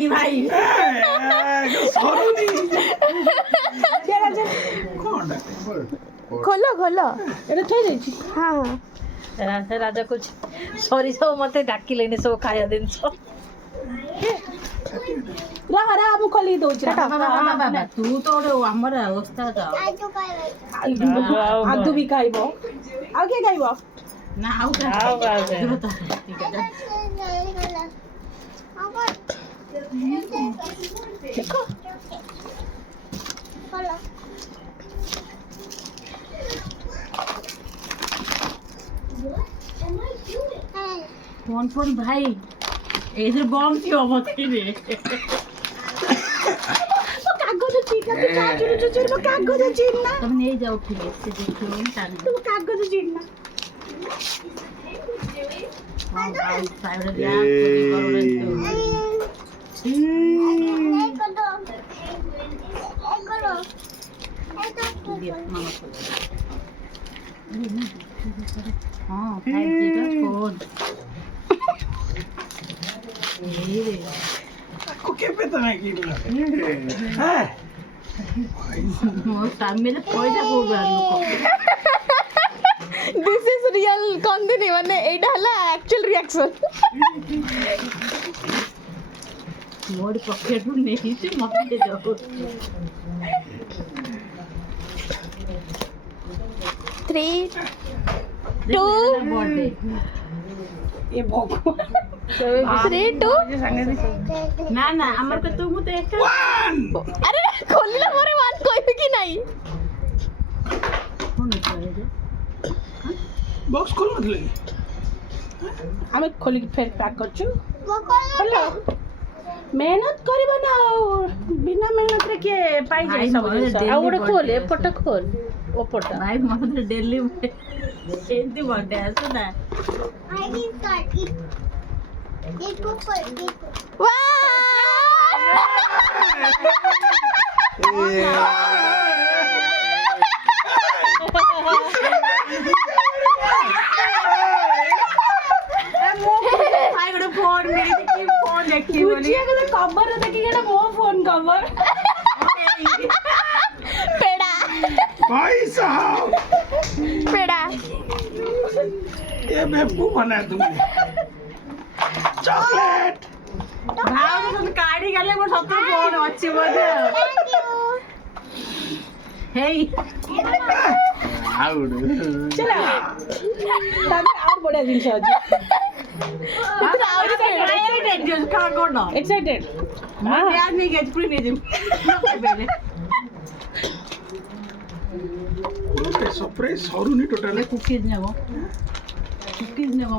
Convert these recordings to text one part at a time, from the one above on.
କି ଭାଇ ସରୁନି ଖୋଲ ଖୋଲ ଏଟା ଥୋଇ ଦେଇଛି ହଁ ରାଜା କହୁଛି ସରି ସବୁ ମତେ ଡାକିଲେନି ସବୁ ଖାଇବା ଜିନିଷ ରା ମୁଁ ଖୋଲି ଦଉଛି ତୁ ତ ଗୋଟେ ଆମର ଅବସ୍ଥା ଆଦୁ ବି ଖାଇବ ଆଉ କିଏ ଖାଇବ ନା ଆଉ ଫୋନ ଫୋନ ଭାଇ ଏଇଥିରେ ବମ୍ ଥିବ ମତେ ରେ କାଗଜ ଚିହ୍ନ କାଗଜ ଚିହ୍ନ ତମେ ନେଇ ଯାଉଥିଲେ ସେ ଦେଖିବନି ତାନେ ତୁ କାଗଜ ଚିହ୍ନ ହଁ 5G का फोन को केबे तमे किनला ମୋ ସ୍ୱାମୀରେ ପଇସା କୋଉଠୁ ଆଣିଲୁ ଦିସ୍ ଇଜ ରିଅଲ କନ୍ଦିନି ମାନେ ଏଇଟା ହେଲା ଆକ୍ଚୁଆଲ ରିଆକ୍ସନ ମୋରି ପକେଟରୁ ନେଇଛି ମତେ ଦଉ 3 2 ବर्थडେ ए भगवान 3 2 ନା ନା ଆମର ତ ତୁ ମୁଁ ତ ଏକା ଆରେ ଖୋଲିଲା ପରେ 1 କହିବି କି ନାହିଁ बॉक्स खोल मत ले हमें खोल के फिर पैक कर छु खोलो मेहनत करबा ना बिना मेहनत रे के पाई जाय सब ଆଉ ଗୋଟେ ଖୋଲ ଏପଟ ଖୋଲ ଓପଟ ଭାଇ ମୋତେ ଡେଲି ଏମିତି ବर्थडे ଆସୁ ନା ଭାଇ ଗୋଟେ ଫୋନ ମିଳିଛି କି ଫୋନ ଦେଖି बुझिया के कवर देखि गेला मो फोन कवर पेड़ा भाई साहब पेड़ा ये बेवकूफ बना तुमने चॉकलेट ଭାଉଜ ତତେ କାଢି ଗଲେ ମୋର ସତରେ ଫୋନ ଅଛି ବୋଧେ ହେଇ चला तब और बढ़िया जिनिस अछि एक्साइटेड सरप्राइज सरुनी टोटल कुकीज नेबो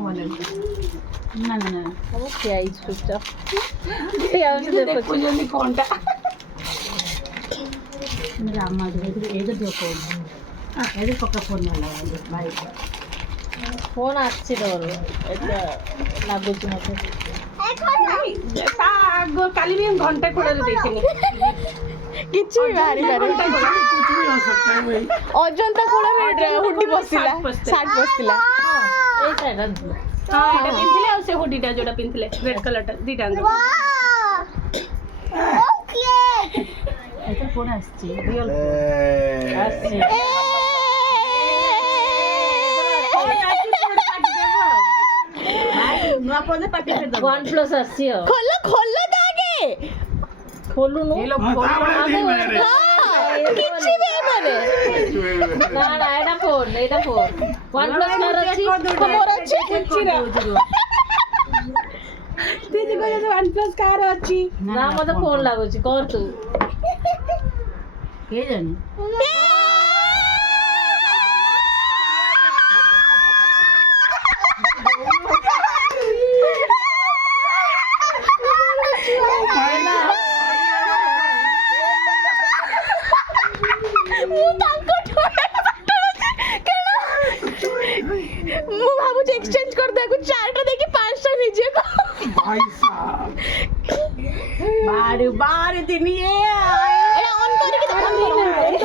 माने ना ना ना ओके आई स्विच ऑफ ये आउट देखो जल्दी कोनटा मेरा अम्मा एदर दियो फोन एदर पक्का फोन वाला भाई फोन आछि तोर एटा लागुची मते आगो काली भी हम घंटा कोड़े देखिनी किछि भी बाहरी बारे कुछ भी हो सकता है भाई अजंता कोड़े हुडी बसिला 60 बसिला ए साइड हां एटा पिनथिले और से हुडीटा जोटा पिनथिले रेड कलर टा दीटा ओके एटा फोन आछि रियल आछि भाई नुआ फोन पार्टी कर दो OnePlus आछि खोलो खोलो दागे खोलू नु ये लोग फोन किछि भी माने ना ना एटा फोन OnePlus कर अछि मोर अछि किछि ना दीदी को जे OnePlus कार अछि ना मते फोन लागो छी कर तू के जानी ମୁଁ ଭାବୁଛି ଏକ୍ସଚେଞ୍ଜ କରିଦେବାକୁ 4ଟା ଦେଇକି 5ଟା ନିଜେ भाई साहब बार दिन ये ऑन करके देखा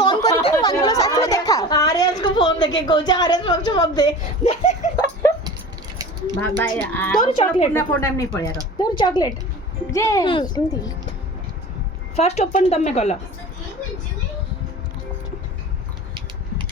ऑन करके OnePlus आछले देखा आरएस को फोन देखे कहू आरएस पक्ष मत दे ତୋର chocolate. नहीं पड़े यार ତୋର ଚକୋଲେଟ୍ ଯେ ଫାର୍ଷ୍ଟ ଓପନ୍ ତମେ କଲ